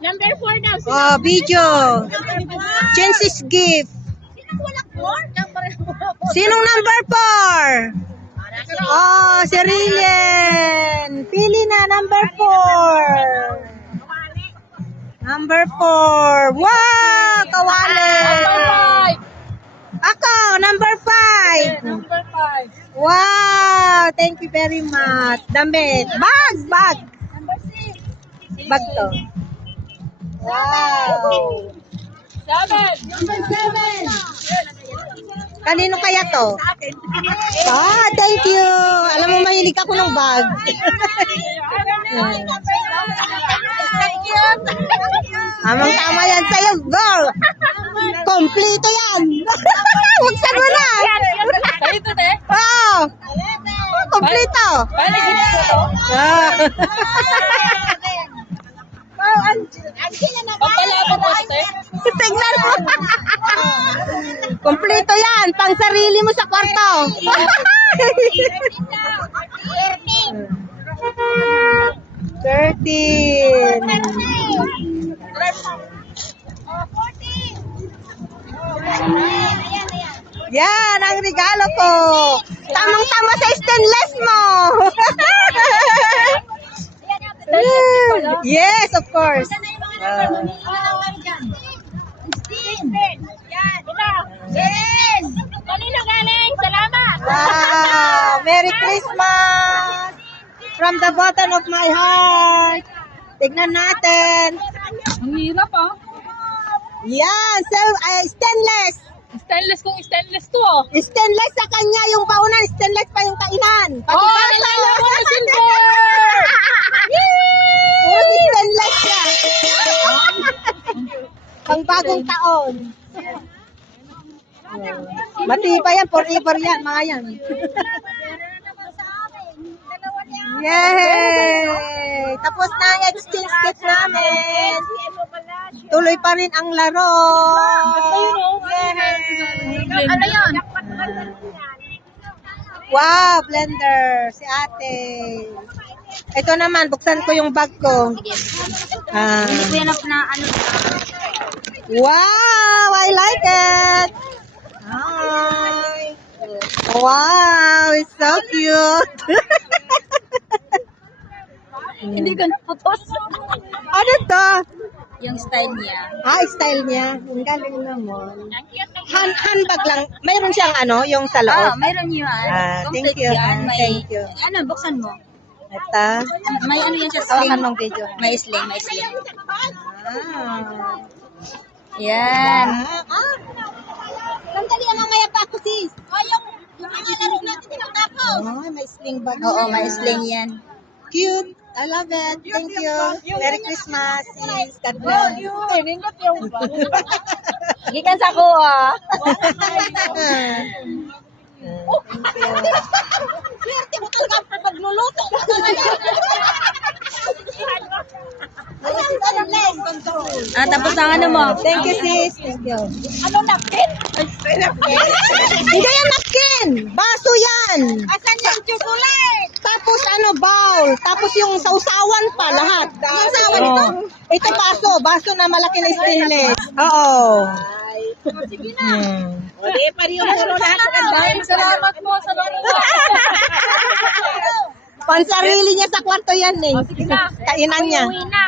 Number 4 daw. Oh, video. Chances gift. Sinong wala 4? Sinong number 4? Oh, si Rillen. Pili na, number 4. Number 4. Wow, kawali. Ako, number 5. Number 5. Wow, thank you very much. Damit. Bag. Number 6. Bag to. Wow. 7. Number 7. Kanino kaya to? Ah, thank you. Alam mo, mahilig ako ng bag. Thank you. Tama yan sa'yo, girl. Kompleto yan. Buksan mo na. Sa'yo to, te? Oh, kompleto. Paano gito to? Ah. Pagkalabot mo, te? Tingnan mo. Kompleto yan. Pang sarili mo sa kwarto. 13. Yan ang regalo ko. Tamang-tama sa stainless mo. Yes, of course. Kanino galing? Salamat! Wow, Merry Christmas from the bottom of my heart. Tignan natin. Ang hirap ah. Yan, so, stainless. Stainless kung stainless to oh. Stainless sa kanya yung paunan, stainless pa yung kainan. Pati Oh, para kailangan sa'yo. mo na silver! Puro stainless siya. Pang bagong taon. Matibay yan, forever yan, mga yan. Yay! Tapos na ang exchange gift namin. Tuloy pa rin ang laro. Yay! Ano yun? Wow, blender. Si ate. Ito naman, buksan ko yung bag ko. Ah. na ano. Wow, I like it. Hi. Wow, it's so cute. Hindi ka naputos. Ano to? Yung style niya. Ah, style niya. Ang galing naman. Handbag lang. Mayroon siyang ano, yung sa Ah, loob. mayroon yun. Ah, thank Complete you. yan. May, Thank you. Ano, buksan mo. Ito. May ano yan siya, sling. Tawakan mong video. May sling, may sling. Ah. Yan. Sandali, mamaya pa ako, sis. Yung mga laro natin tinatapos. Oh, may sling bag. Oo, may sling yan. Cute. I love it. Thank you. Merry Christmas, sis. God bless. Gikan sa ko ah. Swerte mo talaga pa pagluluto. Ah, tapos ang ano mo? Thank you, sis. Thank you. Ano napkin? Hindi yan napkin. Baso yan. Asan yung chocolate? Tapos ano, bowl. Tapos yung sausawan pa, lahat. Sausawan ito? Ito baso. Baso na malaki na stainless. Oo. Sige na. Hindi, pariyo puro lahat. Salamat mo sa Pansarili niya sa kwarto yan eh. Sige na. Kainan niya. Uwi na.